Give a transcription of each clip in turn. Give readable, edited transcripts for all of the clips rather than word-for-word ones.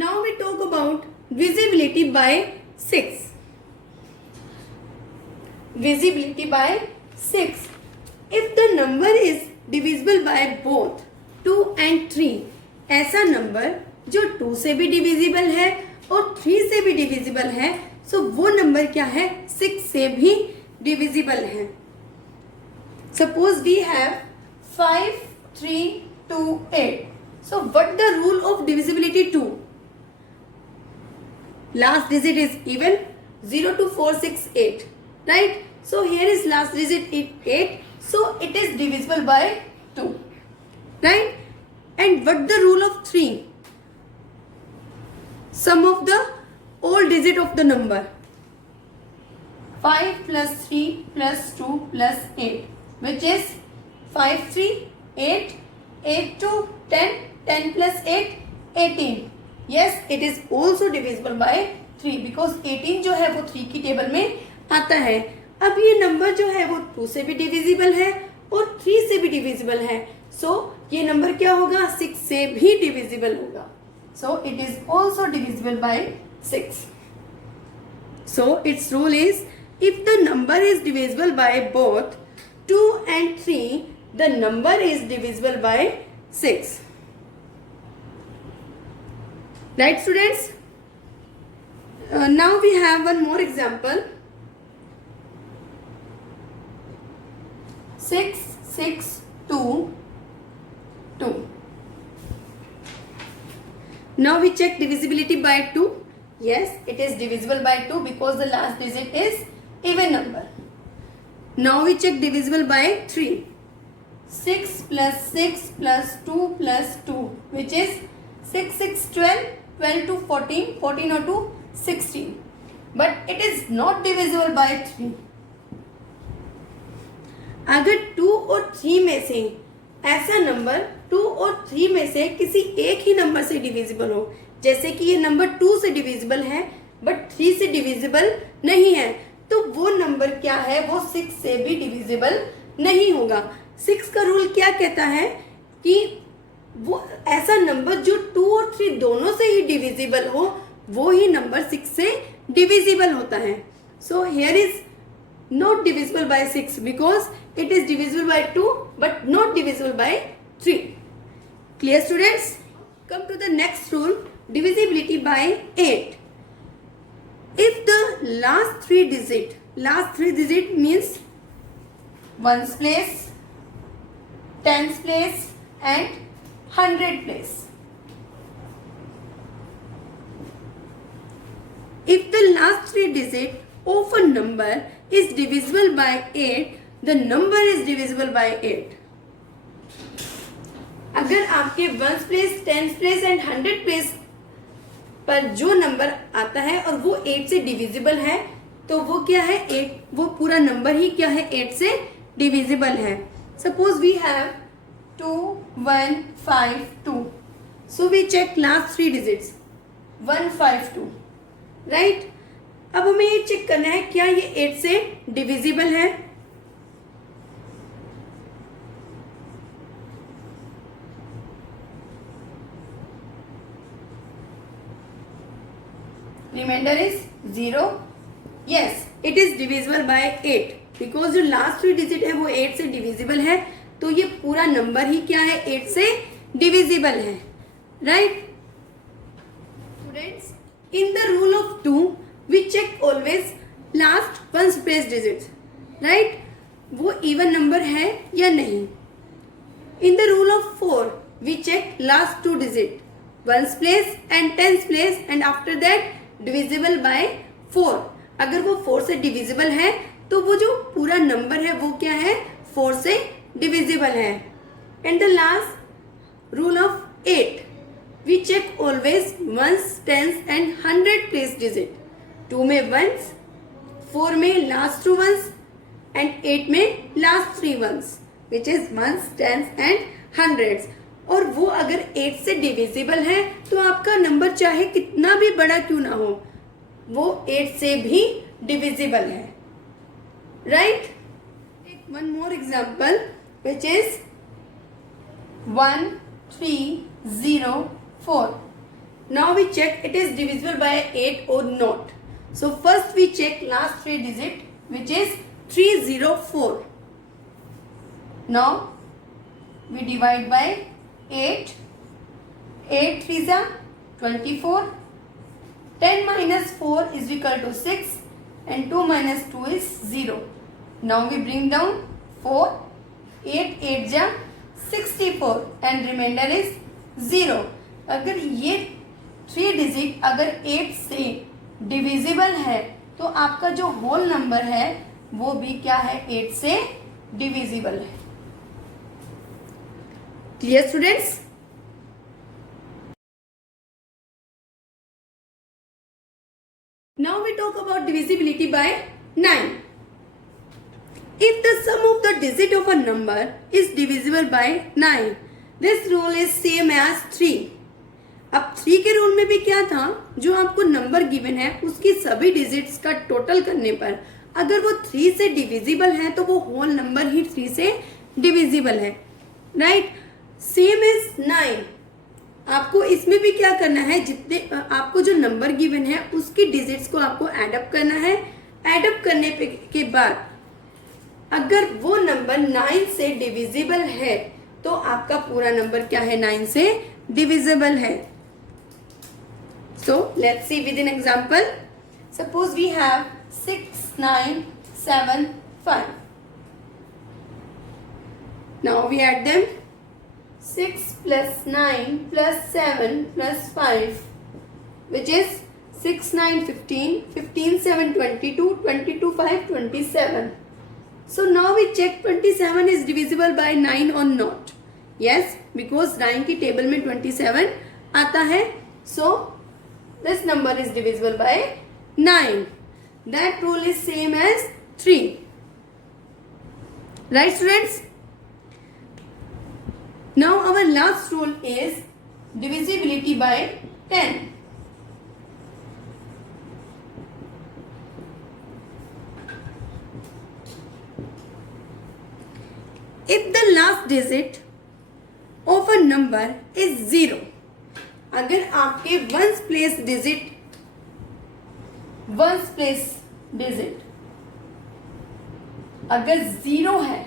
Now we talk about divisibility by 6. Divisibility by 6. If the number is divisible by both 2 and 3, ऐसा नंबर जो 2 से भी divisible है और 3 से भी डिविजिबल है, सो वो नंबर क्या है, 6 से भी डिविजिबल है. Suppose we have 5, 3, 2, 8. So what the rule of divisibility 2? Last digit is even, 0 to 4, 6, 8. Right? So here is last digit 8. So it is divisible by 2. Right? And what the rule of 3? Sum of the all digit of the number. 5 plus 3 plus 2 plus 8. Which is 5, 3, 8, 8, 2, 10, 10 plus 8, 18. Yes, it is also divisible by 3 because 18 जो है वो 3 की टेबल में आता है. अब ये नंबर जो है वो 2 से भी डिविजिबल है और 3 से भी डिविजिबल है. सो ये नंबर क्या होगा, 6 से भी डिविजिबल होगा. सो it is also divisible by 6. So it's rule is, if the number is divisible by both 2 and 3, the number is divisible by 6. Right, students? Now we have one more example. 6, 6, 2, 2. Now we check divisibility by 2. Yes, it is divisible by 2 because the last digit is even number. Now we check divisible by 3. 6 plus 6 plus 2 plus 2, which is 6, 6, 12, 12 to 14, 14 or 2, 16. But it is not divisible by 3. अगर 2 और 3 में से ऐसा नंबर 2 और 3 में से किसी एक ही नंबर से डिविजिबल हो, जैसे कि ये नंबर 2 से डिविजिबल है बट 3 से डिविजिबल नहीं है, तो वो नंबर क्या है, वो 6 से भी डिविजिबल नहीं होगा. 6 का रूल क्या कहता है कि वो ऐसा नंबर जो 2 और 3 दोनों से ही डिविजिबल हो, वो ही नंबर 6 से डिविजिबल होता है. So here is not divisible by 6 because it is divisible by 2 but not divisible by 3. Clear students? Come to the next rule, divisibility by 8. If the last three digit means ones place, tens place and hundred place. If the last three digit of a number is divisible by 8, the number is divisible by 8. अगर आपके ones place, tens place and hundred place पर जो नंबर आता है और वो 8 से divisible है, तो वो क्या है, 8, वो पूरा नंबर ही क्या है, 8 से डिविजिबल है. Suppose we have 2, 1, 5, 2. So we check last 3 digits 1, 5, 2. Right? अब हमें ये चेक करना है क्या ये 8 से डिविजिबल है. Remainder is 0. Yes, it is divisible by 8 because जो लास्ट 3 डिजिट है वो 8 से डिविजिबल है, तो ये पूरा नंबर ही क्या है, 8 से डिविजिबल है. Right students? In the rule of 2 we check always last ones place digit. Right? वो इवन नंबर है या नहीं. In the rule of 4 we check last 2 digit, ones place and tens place and after that divisible by 4. अगर वो 4 से divisible है तो वो जो पूरा नंबर है वो क्या है, 4 से डिविजिबल है. And the last rule of 8 we check always ones, tens and hundred place digit. 2 में वंस, 4 में लास्ट 2 वंस एंड 8 में last 3 ones, which is ones, tens and hundreds. और वो अगर 8 से डिविजिबल है तो आपका नंबर चाहे कितना भी बड़ा क्यों ना हो, वो 8 से भी डिविजिबल है. Right? Take one more example which is 1, 3, 0, 4. Now we check it is divisible by 8 or not. So first we check last 3 digit, which is 304. Now we divide by 8. 8 3s are 24. 10 minus 4 is equal to 6 and 2 minus 2 is 0. Now we bring down 4. 8 8 जा 64 and remainder is 0. अगर ये 3 डिजिट अगर 8 से divisible है तो आपका जो whole number है वो भी क्या है, 8 से डिविजिबल है. Clear students? Now we talk about divisibility by 9. If the sum of the digit of a number is divisible by 9, this rule is same as 3. अब 3 के रूल में भी क्या था, जो आपको नंबर गिवन है उसकी सभी डिजिट्स का टोटल करने पर अगर वो 3 से डिविजिबल है तो वो होल नंबर ही 3 से डिविजिबल है. राइट? Same is 9. आपको इसमें भी क्या करना है, जितने आपको जो नंबर गिवन है उसकी डिजिट्स को आपको ऐड अप करना है. ऐड अप करने के बाद अगर वो नंबर 9 से डिविजिबल है तो आपका पूरा नंबर क्या है, 9 से डिविजिबल है. So let's see with an example. Suppose we have 6 9 7 5. Now we add them. 6 plus 9 plus 7 plus 5, which is 6 9 15, 15 7 22, 22 5 27. So now we check 27 is divisible by 9 or not. Yes, because 9 की टेबल में 27 आता है. So this number is divisible by 9. That rule is same as 3. Right students? Now our last rule is divisibility by 10. If the last digit of a number is 0, अगर आपके once place digit अगर 0 है,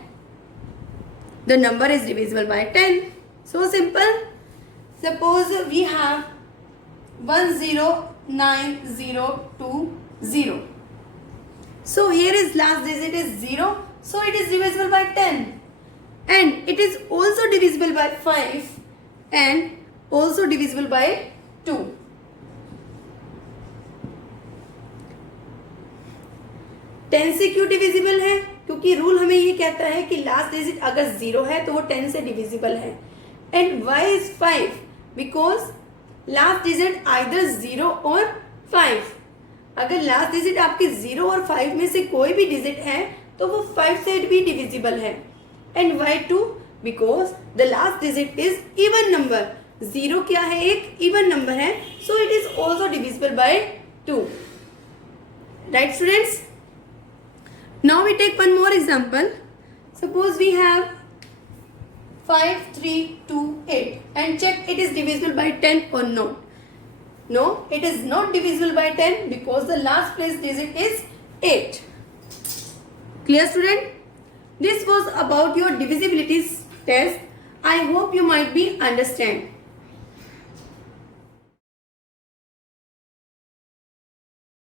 the number is divisible by 10. So simple. Suppose we have 10920. So here is last digit is 0. So it is divisible by 10. And it is also divisible by 5 and also divisible by 2. 10 से क्यों डिविजिबल है? क्योंकि रूल हमें ये कहता है कि last digit अगर 0 है तो वो 10 से डिविजिबल है. And why is 5? Because last digit either 0 और 5. अगर लास्ट डिजिट आपके 0 और 5 में से कोई भी डिजिट है तो वो 5 से भी डिविजिबल है. And why 2? Because the last digit is even number. 0 क्या है? एक इवन नंबर है. So it is also divisible by 2. Right students? Now we take one more example. Suppose we have 5 3 2 8 and check it is divisible by 10 or not. No, it is not divisible by 10 because the last place digit is 8. Clear student? This was about your divisibility test. I hope you might be understand.